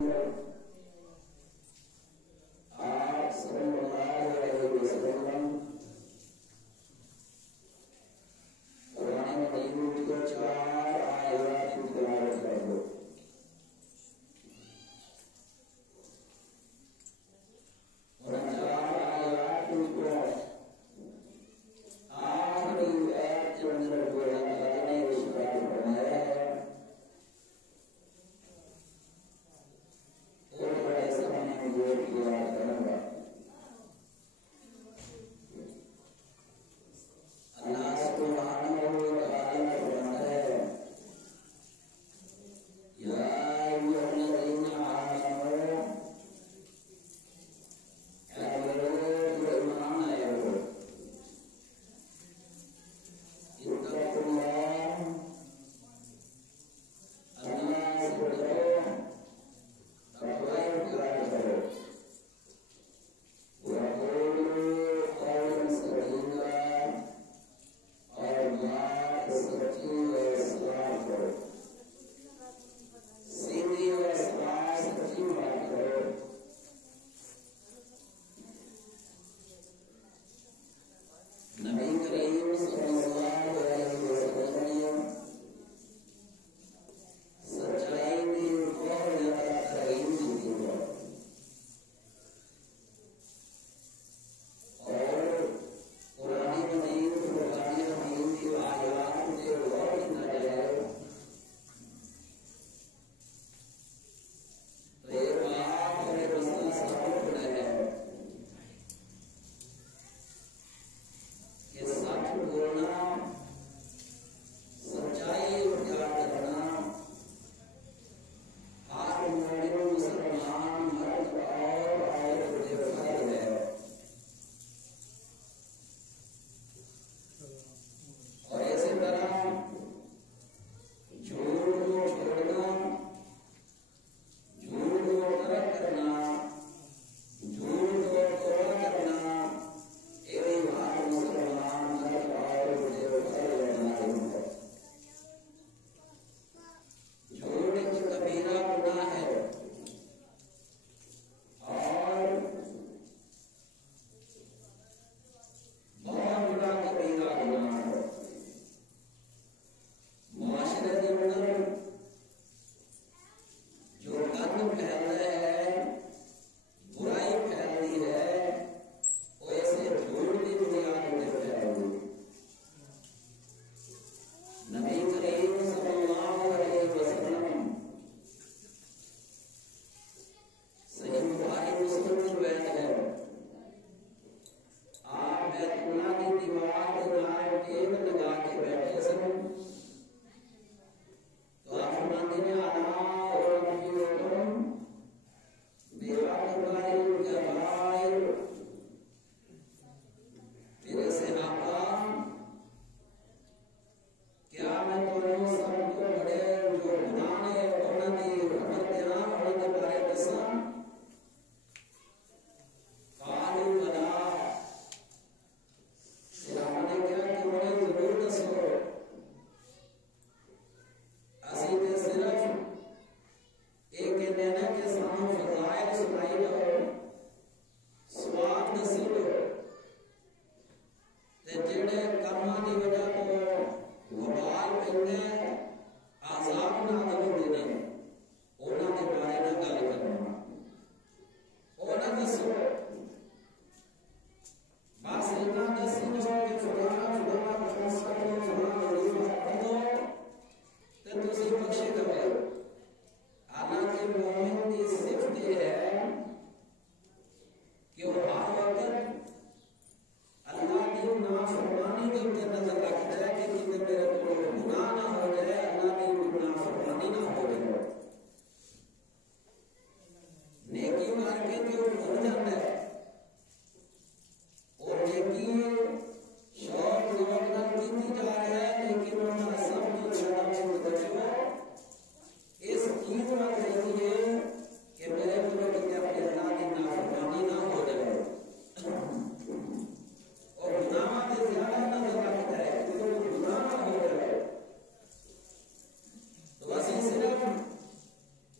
सिर्फ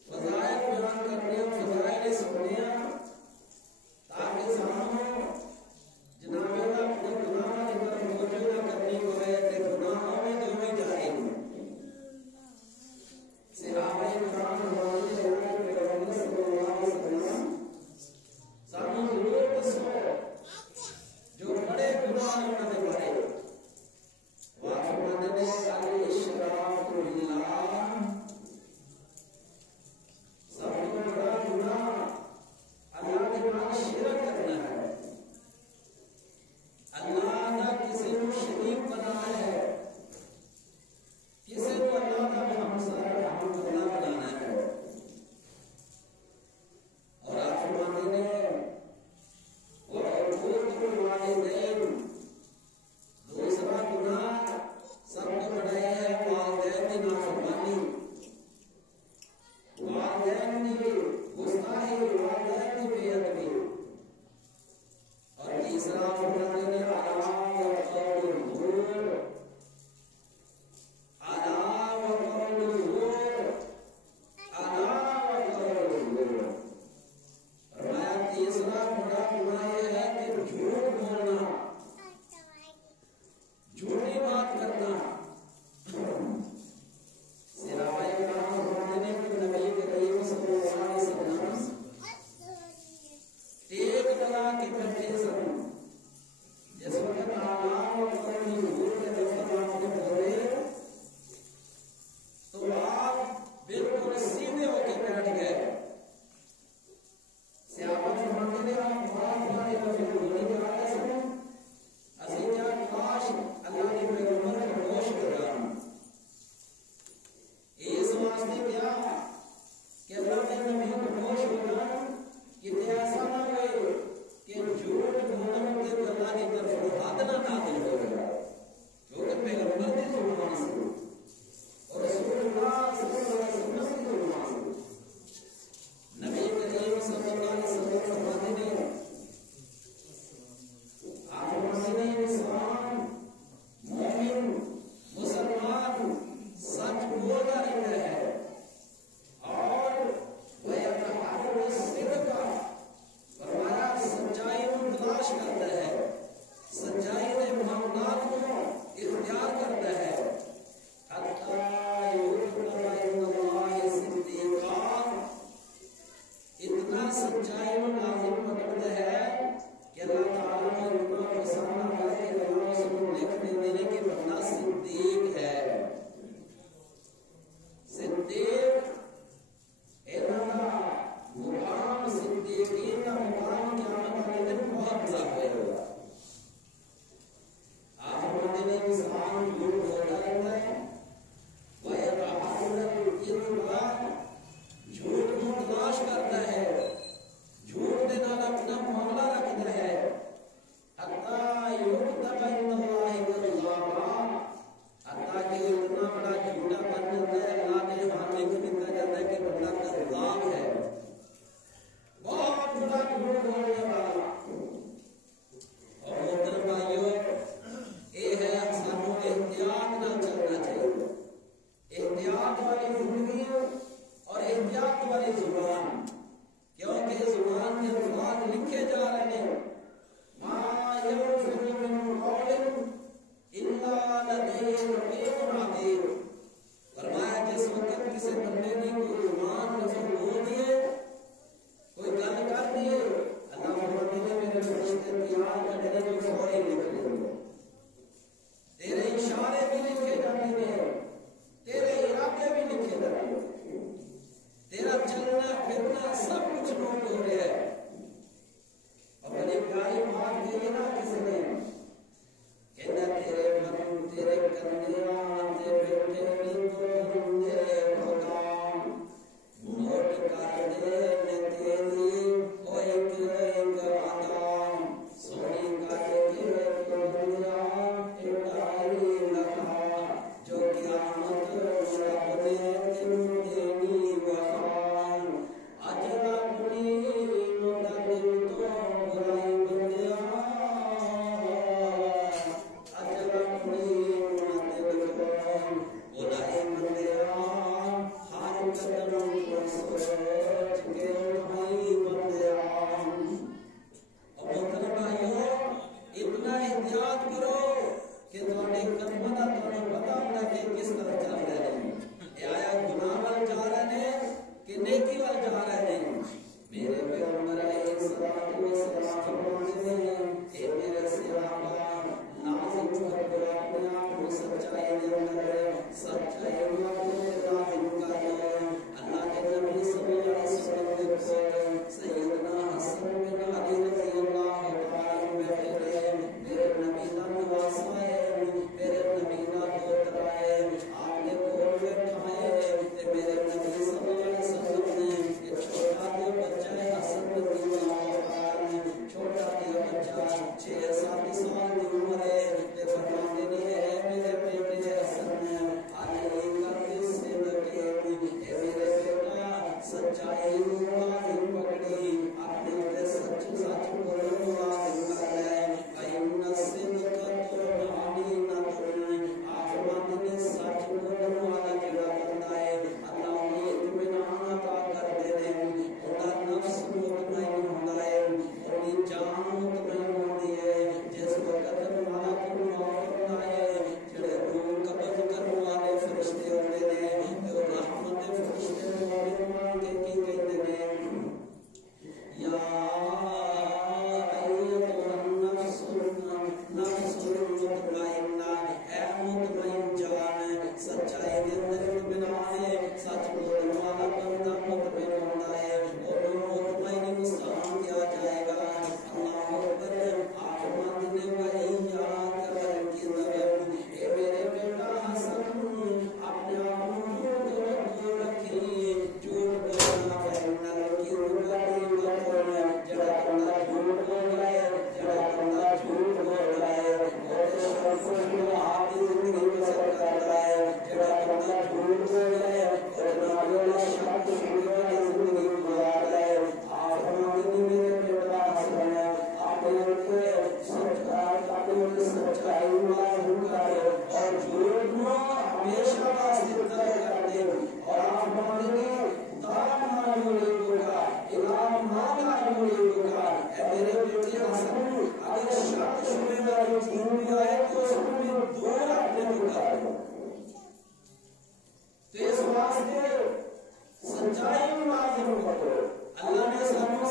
फज़ाइल बयान करने सच्चाई में लाजिम पकड़ते हैं कि अल्लाह ताला ने उनको पसंद आता है कि अल्लाह उसको लिखने देने के बंदा सिद्दीक है। सिद्दीक इतना मुकाम सिद्दीकीन का मुकाम क़यामत के दिन बहुत बड़ा होगा। आप दिन इंसान झूठ होता रहता है, झूठ को तलाश करता है, झूठ के नाल अपना मामला रखता है। अल्लाह के इतना बड़ा झूठा बन जाता है, अल्लाह ने वहां लिख दिया जाता है कि बंदा कज़्ज़ाब है, बहुत बड़ा झूठ बोलने वाला। और मोहतरम भाइयों, ये है सानू एहतियात नाल चलना चाहिए, एहतियात वाली जिंदगी और एहतियात वाली जुबान, क्योंकि जुबान के अल्फाज लिखे जा रहे हैं। मा यल्फिज़ु मिन क़ौलिन इल्ला लदैहि रक़ीबुन अतीद। फरमाया जिस वक्त किसी बंदे ने कोई जुबान लफ्ज़ बोल दिए, कोई गल कर दी, अल्लाह फरमाते हैं मेरे फरिश्ते तैयार कर देने जो फौरी लिख लेंगे। तेरे इशारे भी लिखे जाते हैं, तेरे इरादे भी लिखे जाते हैं, तेरा चलना फिरना सब कुछ नोट हो रहा है। और बड़ी प्यारी बात कही ना किसी ने, कहना तेरे मन तेरे करने आते बेटे तो बंदे खुदाम नोट कर दे तेरी ओ एक आदम सोनी करके तो दुनिया एक डायरी लगा जो क़यामत रब ने देनी वहां अजरा अपनी मुदद तो बुराई बंदिया अजरा अपनी मुदद तो बुराई बंदिया हर कदम को सोच के भाई बंदिया। और मोहतरम भाइयों, इतना एहतियात करो कि तुम्हारे कदम का तुम्हें पता होना कि किस तरफ चल रहे हैं, आया गुनाह वाल जा रहे हैं कि नेकी वाल जा रहे हैं। मेरे पैगंबर अलैहिस्सलातु वस्सलाम फरमाते हैं कि मेरे सहाबा लाजिम करो अपने आप को सच्चाई के अंदर, सच्चाई में अपने लाजिम करो। अल्लाह के नबी सल्लल्लाहु अलैहि वसल्लम को सैयदना हसन बिन अली रज़ियल्लाहु तआला अन्हु कहते हैं, मेरे नबी का नवासा है, मेरे नबी का पोता है, आपने कोल बैठा है ते मेरे नबी सल्लल्लाहु अलैहि वसल्लम ने एक छोटा सा बच्चा है हसन रज़ियल्लाहु तआला, छोटा सा बच्चा 6-7 साल की उम्र है, ते फरमाते हैं मेरे बेटे हसन अली का से लगे मेरे बेटा सच्चाई लाजिम पकड़ी, अपने पे सच सच बोलने लाजिम कर ले। कईन सिद्क़ तुरबानी न तुम आसमान ने सच बोलने वाला जेड़ा बंदा है, अल्लाह ने इत्मीनान अता कर देने, उनका नफ्स मुतमईन होता है, उनकी जान मुतमईन होती है। जिस वक्त तुम्हारा मौत आए, जेड़े रूह कब्ज़ करने वाले फरिश्ते होते हैं, तो रहमत के फरिश्ते मोमिन के की कहते हैं, या अय्युहन नफ्सुल मुतमइन्ना, ऐ मुतमइन जान, सच्चाई के अंदर इत्मीनान है, सच बोलने वाला बंदा मुतमइन होता है, और मुतमइन इंसान क्या जाएगा। अल्लाह अकबर। आसमान ने वही याद कर की नबी, ए मेरे बेटा हसन अपने आप को दूर रखी, झूठ बोलना फैलना की रुकावट मत, जड़ा बंदा झूठ बोल रहा है, जड़ा बंदा झूठ बोल रहा है, और शर्फ को आप जिंदगी बसर कर रहा है, जड़ा बंदा झूठ बोल रहा है, और नालों शक वाली जिंदगी गुजार रहा है। आसमान ने मेरे बेटा हसन अपने सच्चाई मालूम करे और झूठ को हमेशा वास्ते कर दे, और आप मानेंगे दाम मालूम होगा, इनाम मालूम होगा। मेरे बेटे हसन अगर शक शुबे वाली चीज भी आए तो उसमें दूर अपने को कर दो। तो इस वास्ते सच्चाई में लाजिम करो। अल्लाह ने सानू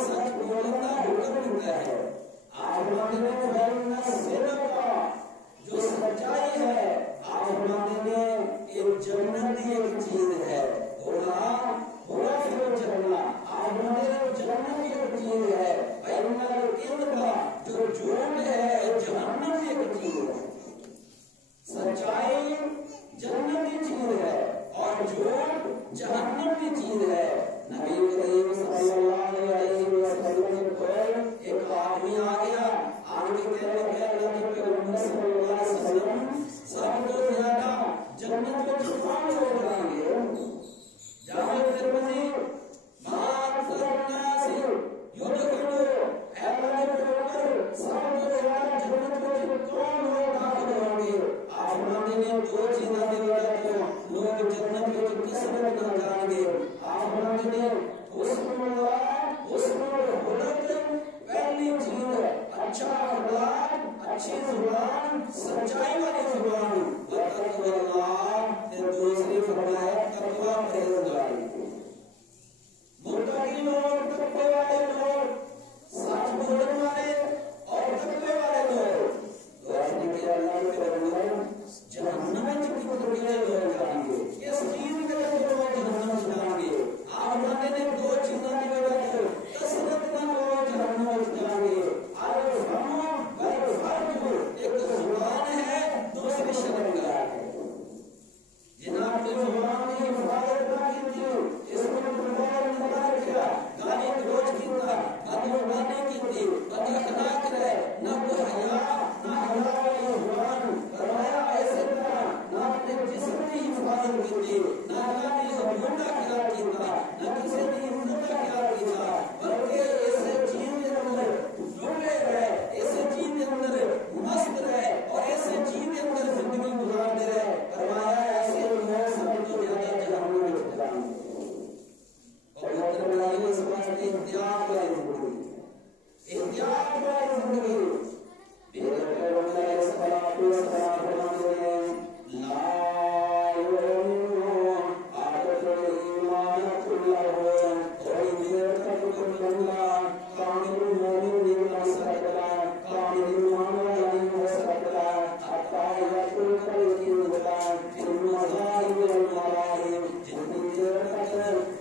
दो चीज़ों की वजह से कसरत ना हो जहन्नम में जाएंगे। एक जुबान है, दूसरी शर्मगाह है। जिन्हें अपनी जुबान की हिफाजत ना की थी, इसको बर्बाद किया, गाली गलौज की था, बदगुमानी की थी, बदअखलाक रहे, न कोई हया, न हया वाली जुबान, फरमाया ऐसे तरह न अपने जिस्म की हिफाजत की थी, न अपनी हुकूम का ख्याल की था, न किसी की इज्जत का ख्याल की था, बल्कि ऐसे चीज के अंदर डूबे रहे, ऐसे चीज के अंदर मस्त रहे और ऐसे चीज के अंदर जिंदगी गुजारते रहे। फरमाया ऐसे लोग सबसे ज्यादा जहन्नम में जाएंगे। और मतलब ये समझते इख्तियार वाली जिंदगी, इख्तियार वाली जिंदगी। मेरे पैगंबर सल्लल्लाहु अलैहि वसल्लम फरमाते हैं ला युमिनु आदतुल ईमान कुल्लहु, थोड़ी देर तक बंदा कामिल मोमिन नहीं बन सकता, कामिल ईमान वाला नहीं हो सकता, हत्ता यकुल कल होता फिर मज़ाहिब वल मराहिब। जितनी देर तक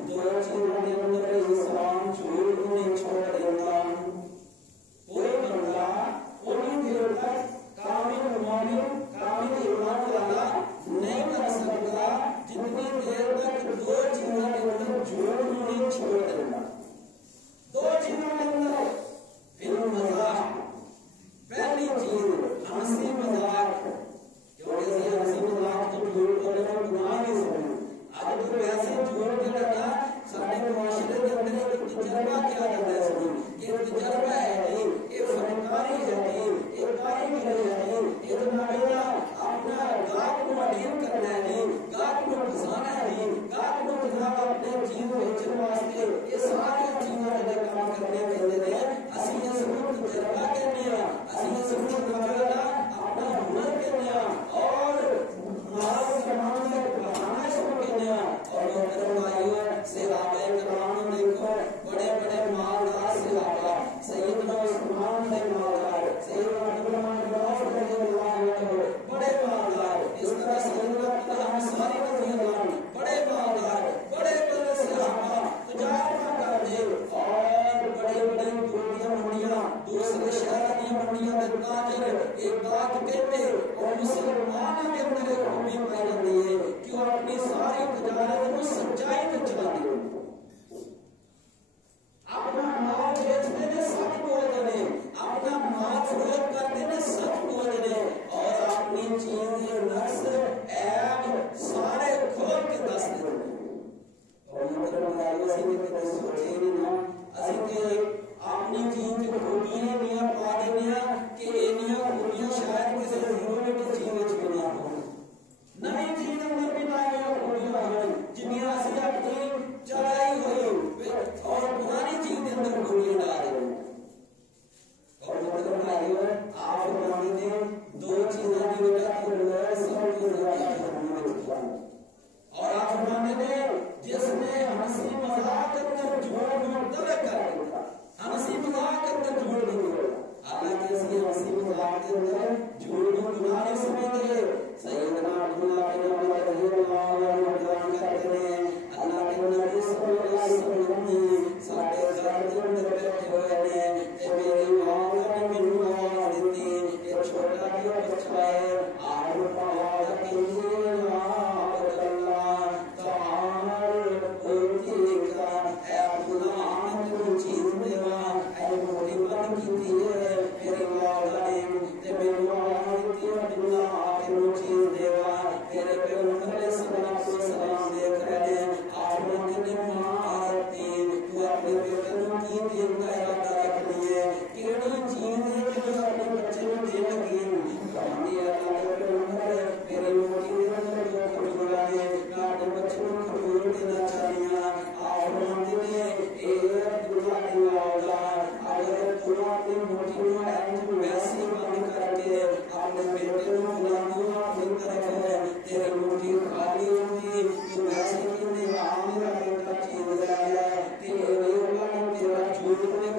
दो चीजों के अंदर इंसान झूठ नहीं छोड़ देता, कोई बंदा उन्हीं देर तक कामिल मोमिन कामिल ईमान वाला नहीं बन सकता जितनी देर तक दो चीजों के अंदर झूठ नहीं छोड़ देता। दो चीजों के अंदर फिर मजाक, पहली चीज हंसी मजाक, क्योंकि हंसी मजाक तो झूठ बोलने का गुनाह नहीं समझ। आज तो वैसे झूठ के लगा साढ़े मुआशरे के अंदर एक तजर्बा क्या करता है सुनो, ये तजर्बा है नहीं, ये फनकारी है नहीं, ये कारीगरी है नहीं, ये तो नावेला अपना गाहक को अधीन करना है नहीं, गाहक को फंसाना है नहीं, गाहक को जनाब अपने चीज बेचने वास्ते ये सारी चीजें का काम करने देते हैं। असली ये सब तजर्बा करने हैं, असली ये सब नावेला अपना हुनर करने हैं और हमारा कमाने का बहाना शुरू करने हैं। और मोहतरम भाइयों सहाबा किराम देखो, बड़े बड़े मालदार सहाबा, सैयदना उस्मान ने मालदार, सैयदना अब्दुर्रहमान बिन औफ रज़ियल्लाहु अन्हु बड़े मालदार, इस तरह सैयदना तलहा अंसारी रज़ियल्लाहु अन्हु बड़े मालदार, बड़े बड़े सहाबा तजारत करते और बड़े बड़े दूरियां मंडियां, दूसरे शहर की मंडियां के ताजर एक बात कहते और मुसलमानों के अंदर एक खूबी पाई जाती है कि वो अपनी सारी तजारत को सच्चाई में चलाते हैं। अपना माल बेचते ने सच बोलते ने, अपना माल फरोख्त करते ने सच बोलते ने और अपनी चीजें नक्स ऐब सारे खोल के दसते ने। और मतलब भाइयों से भी सोचे नहीं ना, असि के अपनी चीज की खूबियां नहीं पा देने कि इनियां खूबियां शायद किसी जीरो की चीज में ना हो, नई चीज अंदर भी ना हो खूबियां हो जिन्हें असि अपनी चलाई हुई और पुरानी चीज के अंदर खूबियां डाल देते। और मतलब भाइयों आप फरमाते थे दो चीजों की वजह से लोग सबसे ज्यादा जहन्नम में जाएंगे। और आप फरमाते थे जिसने हंसी मजाक के अंदर झूठ तरक कर दिया, हंसी मजाक के अंदर झूठ नहीं बोला, हालांकि इसलिए हंसी मजाक के अंदर झूठ गुनाह नहीं समझते। सैयदना अब्दुल्लाह बिन उमर रज़ियल्लाहु अन्हु बयान करते हैं अल्लाह के नबी सल्लल्लाहु अलैहि वसल्लम साढ़े घर के अंदर बैठे हुए हैं ते मेरी मां ने मैनू आवाज दी, ये छोटा जिहा बच्चा है आप आवाज कीजिए या अब्दुल्लाह ताल उठीका ऐ अब्दुल्लाह मैं चीज देवा ऐ मोटी बंद की है मेरी मौला ने ते मैनू आवाज दी अब्दुल्लाह मैं चीज देवा तेरे पैगंबर सल्लल्लाहु अलैहि वसल्लम देख रहे हैं आप ने मां आरती तू अपने बेटे को की दिन का इरादा रख लिए केड़ी चीज है कि तू अपने बच्चे को दे लगी कहानी अल्लाह के पैगंबर मेरी मोटी के अंदर जो खजूर है मैं अपने बच्चे को खजूर देना चाहिए। आप ने ए अब्दुल्लाह की औलाद अगर तू अपनी मोटी को ऐसे वैसे बंद करके अपने बेटे को बुलाऊंगा अपनी तरफ है तेरी मोटी खाली होगी तू वैसे कि मेरा मेरा बेटा चीज लाया तेरे तेरा झूठ में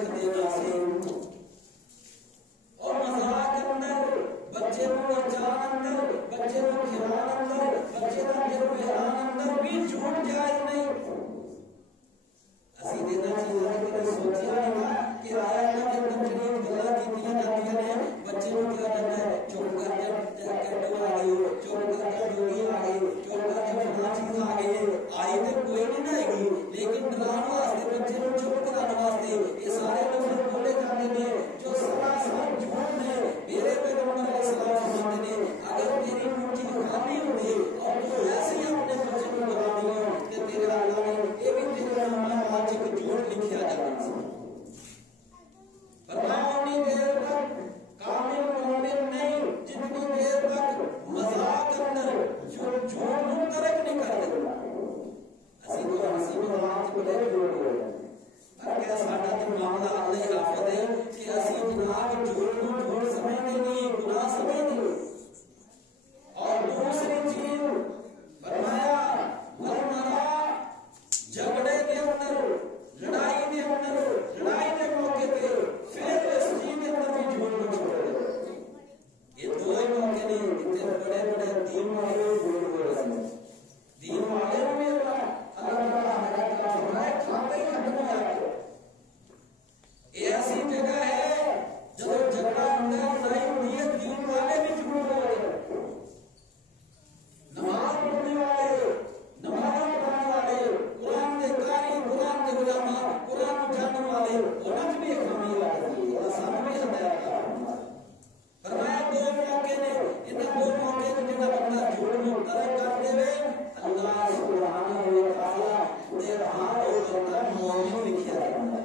अल्लाह हाफिज़ है कि असी जनाब झूठ को झूठ समझते नहीं, गुनाह समझते। और दूसरी चीज फरमाया वरना झगड़े के अंदर, लड़ाई के अंदर, लड़ाई के मौके पे फिर इस चीज के अंदर भी झूठ को छोड़ दे। ये दो ही मौके नहीं, इतने बड़े बड़े दीन वाले झूठ बोल रहे हैं। दीन वाले भी अल्लाह फरमाए खाते ही खत्म हो जाते। ऐसी जगह है जब झगड़ा होता है, लड़ाई होती है, दीन वाले भी झूठ बोल रहे हैं। नमाज पढ़ने वाले, नमाज पढ़ने वाले, कुरान के कारी, कुरान के उलमा, कुरान जानने वाले, उन्हें भी खामी आती है। और सामने भी हदायत फरमाया दो मौके ने, इन दो मौके में जितना बंदा झूठ मुक्त कर देवे, अल्लाह सुब्हानहू व तआला दे हाथ और मोमिन लिखिया रहता है।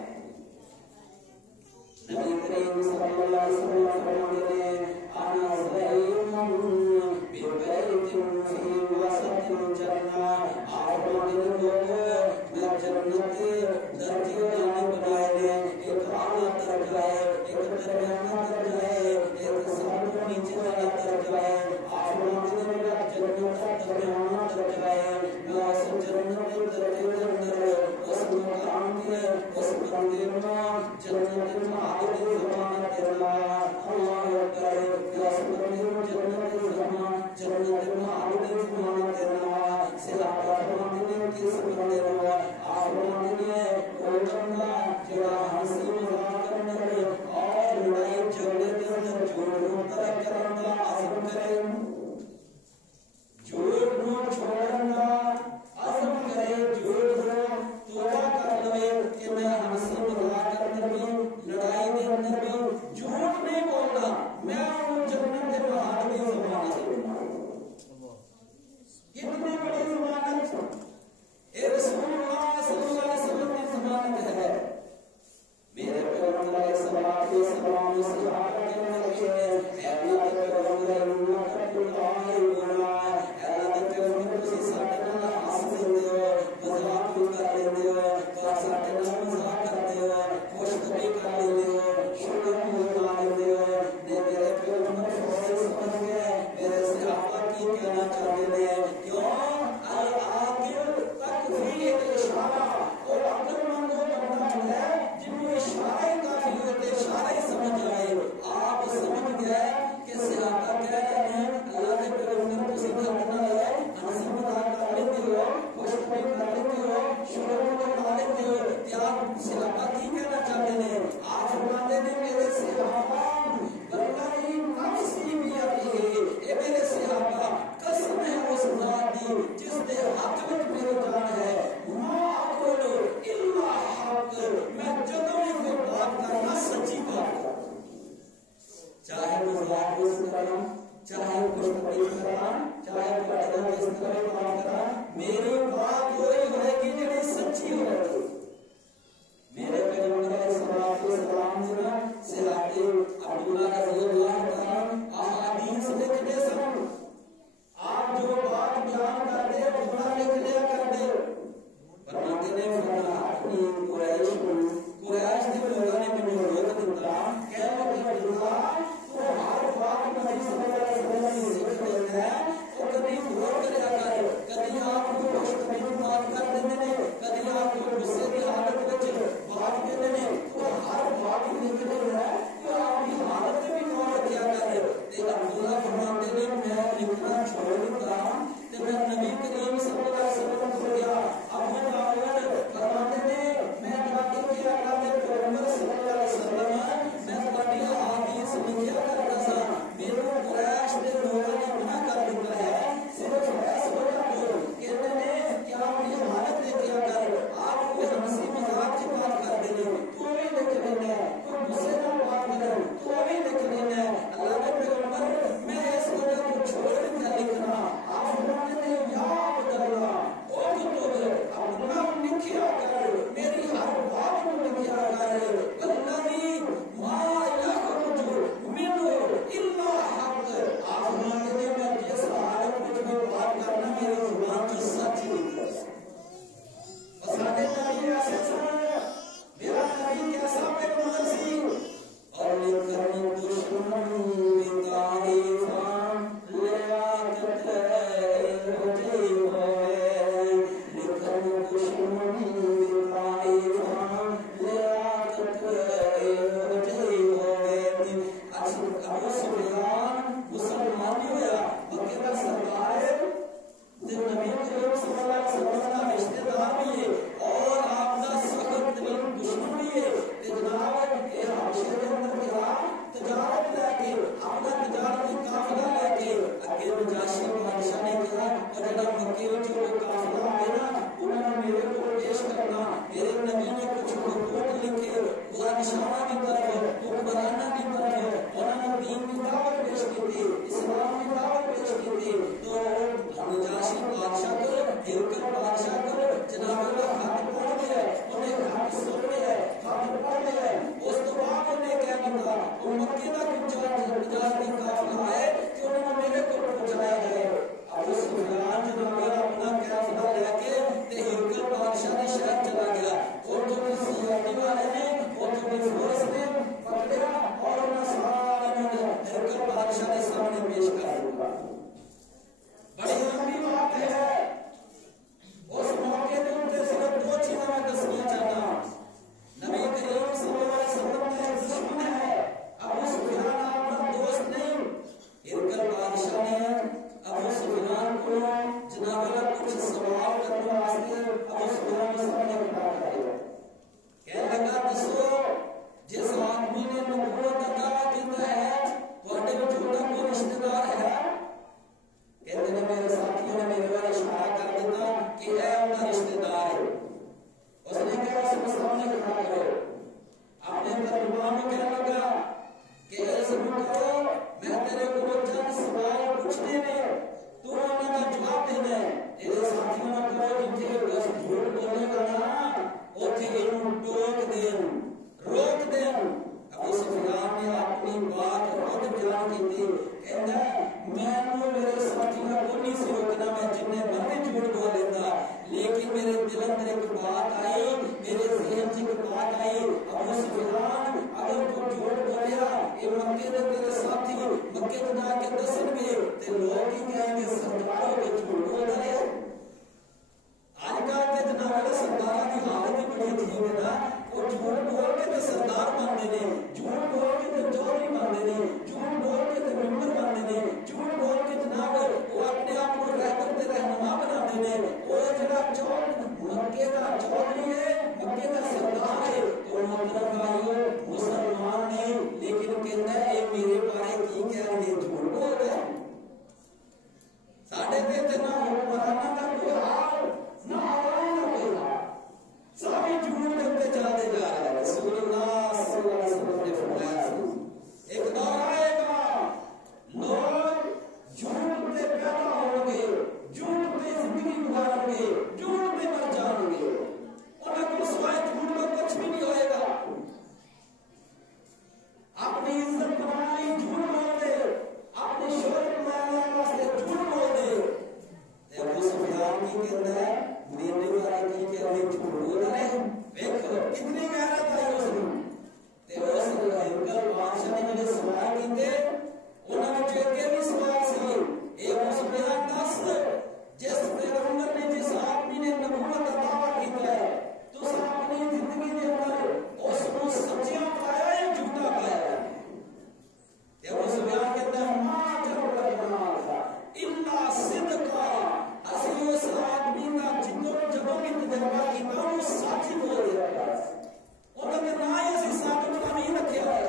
नबी करीम सल्लल्लाहु अलैहि वसल्लम फरमाते हैं आना ज़ैमुन बिबैतिन फी वसतिल जन्नह। आप लोगों को मैं जन्नत के दर्जे वाले बनाए हैं। एक आला दर्जा है, एक दरमियाना दर्जा है, एक सबसे नीचे वाला दर्जा है। आप लोगों को मेरा जन्नत का दरमियाना दर्जा है। मैं उस जन्नत के दर्जे के अंदर उस मकाम में उस मंदिर में जन्नत में आदि ज़मानत देना। अल्लाह अकबर। उस मंदिर में जन्नत ज़मानत, जन्नत में आदि ज़मानत देना। सिलाता मंदिर किस मंदिर में आप लोगों ने कोलंबा जरा हंसी मजाक करने और लड़ाई झगड़े के अंदर झूठ मुक्त करना आज़म करें। झूठ को छोड़ना आज़म करें। झूठ को तौबा कर ले कि मैं हंसी मजाक करने में, लड़ाई के अंदर में झूठ नहीं बोलना। मैं उन जन्नत के बाहर भी ज़मानत दूंगा। कितनी बड़ी ज़मानत ए रसूलुल्लाह सल्लल्लाहु अलैहि वसल्लम की ज़मानत है। मेरे पैगंबर सल्लल्लाहु अलैहि वसल्लम ने सहाबा के नबी ने अल्लाह के पैगंबर अल्लाह का खुदाई बोला। अल्लाह के पैगंबर से साथ में हंस देते हो, मजाक भी कर लेते हो, तो साथ में मजाक करते हो, खुशखबरी कर लेते हो, शुक्र मना लेते हो। ने मेरे पैगंबर फौरी समझ गए मेरे सहाबा की कहना चाहते थे। क्यों अल आकिल तक भी एक इशारा और अक्लमंद वो बंदा है जिनको इशारा ही काफी होते, इशारा ही समझ आए। बड़ी लंबी बात है। उस मौके के ऊपर सिर्फ दो चीजें मैं दसना चाहता हूं। नबी करीम सल्लल्लाहु अलैहि वसल्लम का एक दुश्मन है, अबू सुफियान आपका दोस्त नहीं। इरकल बादशाह ने अबू सुफियान को जनाब कुछ सवाल करने वास्ते अबू सुफियान के सामने खड़ा कर दिया। कहने लगा दसो जिस आदमी ने नबूवत का दावा किया है ਤੁਹਾਡੇ ਵਿੱਚ ਉਹਦਾ कोई रिश्तेदार है? कहते ने मेरे साथियों ने मेरे बारे इशारा कर दिया कि यह उनका रिश्तेदार है। उसने कहा उसको सामने खड़ा करो। अपने तर्जुमान को कहने लगा कि ऐसे करो मैं तेरे को चंद सवाल पूछने में तू उनका जवाब देना है। तेरे साथियों ने कहो जिथे दस झूठ बोलेगा ना उथे इन्हों टोक दे रोक दे। अबू सुफियान ने अपनी बात खुद बयान की थी। कहता मैंने मेरे साथियों को नहीं सी रोकना, मैं जिन्ने मर्जी झूठ बोल लेता, लेकिन मेरे दिल अंदर एक बात आई, मेरे ज़हन में एक बात आई। अबू सुफियान अगर तू झूठ बोलिया ये मक्के के तेरे साथी मक्के में जाके दसणगे ते लोग ही कहेंगे सरदारों के झूठ बोल रहे। आजकल के जनाब सरदारों की हालत ही बड़ी अजीब है ना। वो झूठ बोल के तो सरदार बनते हैं, झूठ बोल के तो चौधरी बनते हैं, झूठ बोल के तो मेंबर बनते हैं, झूठ बोल के जनाब वो अपने आप को रहबर ते रहनुमा बनाते हैं। वो जरा मक्के का चौधरी है, मक्के का सरदार है तो मतलब भाइयों मुसलमान नहीं, लेकिन कहता है मेरे बारे की कह रहे झूठ बोल रहे हैं। साढ़े ते ना हुक्मराना का कोई हाल ना आवाज ना कोई हाल, सभी झूठ करते चलते जा रहे हैं। रसूलुल्लाह सल्लल्लाहु अलैहि वसल्लम ने फरमाया एक दौर आएगा लोग झूठ पे पैदा होंगे, झूठ पे जिंदगी गुजारेंगे, झूठ पे मर जाएंगे, उनको सिवाय झूठ का कुछ भी नहीं होएगा। अपनी इज्जत बनाने झूठ बोल दे, अपनी शोहरत बनाने वास्ते झूठ बोल दे। अबू सुफियान की कहता है मेरे बारे की कह रहे झूठ बोल रहे। देखो कितनी गहराई आई उसने। ते उस इरकल बादशाह ने जो सवाल किए उन्होंने जो एक भी सवाल सी ए अबू सुफियान दस जिस पैगंबर ने जिस आदमी ने नबूवत का दावा किया है तो अपनी जिंदगी के अंदर उसको सच्चा पाया या झूठा पाया है? ते अबू सुफियान कहता है मा जरबना इल्ला सिद्का, असि उस आदमी का जिद्दो जबों की तजर्बा किया वो साथी बोल दिया। उन्होंने ना ही असि साथ में नहीं रखे हुए।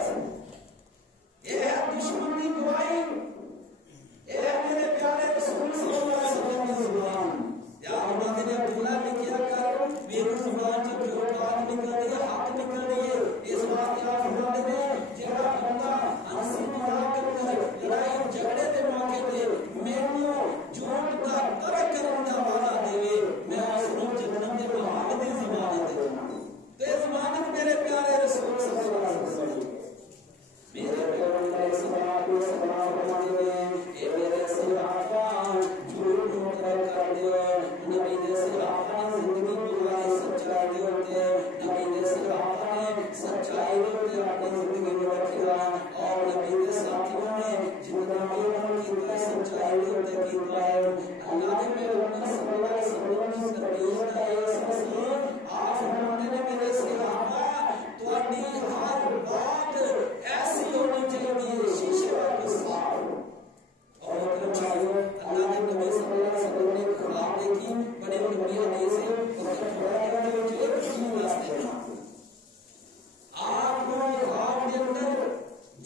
ये है दुश्मन की गवाही, ये है मेरे प्यारे रसूल सल्लल्लाहु अलैहि वसल्लम की जुबान। या उन्होंने ने अब्दुल्ला ने क्या कर मेरी जुबान से जो बात निकल रही है हक निकल रही है। इस बात क्या फरमाते हैं जेड़ा बंदा हंसी मजाक कर लड़ाई झगड़े के मौके पे मैनू झूठ का तरक करने का वादा देवे मैं उसको जन्नत के बहाने दी ज़मानत देना। तो ज़मानत मेरे प्यारे रसूल सल्लल्लाहु अलैहि वसल्लम मेरे पैगंबर सल्लल्लाहु अलैहि वसल्लम फरमाते हैं ए मेरे सहाबा झूठ कर दियो। नबी दे सहाबा ने जिंदगी गुजारी सच्चाई दे होते, नबी दे सहाबा ने सच्चाई होते अपनी जिंदगी में रखा और नबी दे साथियों ने जितना भी उन्होंने किया सच्चाई होते किया है। अल्लाह ने पैगंबर सल्लल्लाहु अलैहि वसल्लम ने तरबियत का एक मसला आप फरमाते हैं मेरे सहाबा तुम्हारी हर बात ऐसी होनी चाहिए शीशे वाली साफ। और मतलब भाइयों अल्लाह ने नबी सल्लल्लाहु अलैहि वसल्लम ने ख्वाब देखी बड़ी लंबी हदीस है उसका थोड़ा थोड़ा जो एक तीन रास्ते हैं। आप लोग ख्वाब के अंदर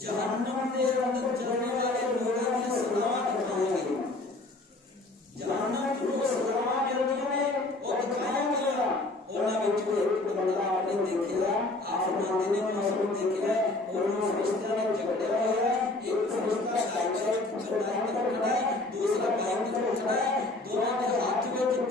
जहन्नम के अंदर चलने वाले लोगों की सलामत दिखाएंगे। जहन्नम की जो सलामत जल्दी में वो दिखाया गया उन्होंने बिल्कुल एक बंदा आपने देखा आप मानते ने मौसम देखा उन्होंने फरिश्ता ने झगड़ा हुआ एक फरिश्ता दाई तरफ खड़ा है दूसरा बाई तरफ खड़ा है दोनों के हाथ में तेज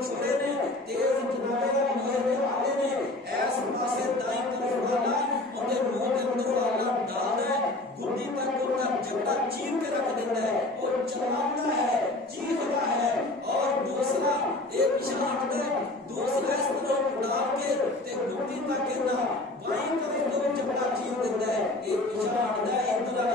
छोड़े ने तेज जनाबे मेरे वाले ने ऐसे पासे दाई तरफ वाला उनके मुंह के अंदर वाला डाल है गुड्डी तक उनका झगड़ा चीर के रख देता है और चलाता है चीखता है और दूसरा एक इशारा हटता है दूसरा इस तरफ डाल के ते गुड्डी तक कहना बाई तरफ तो झगड़ा चीर देता है एक इशारा हटता है इधर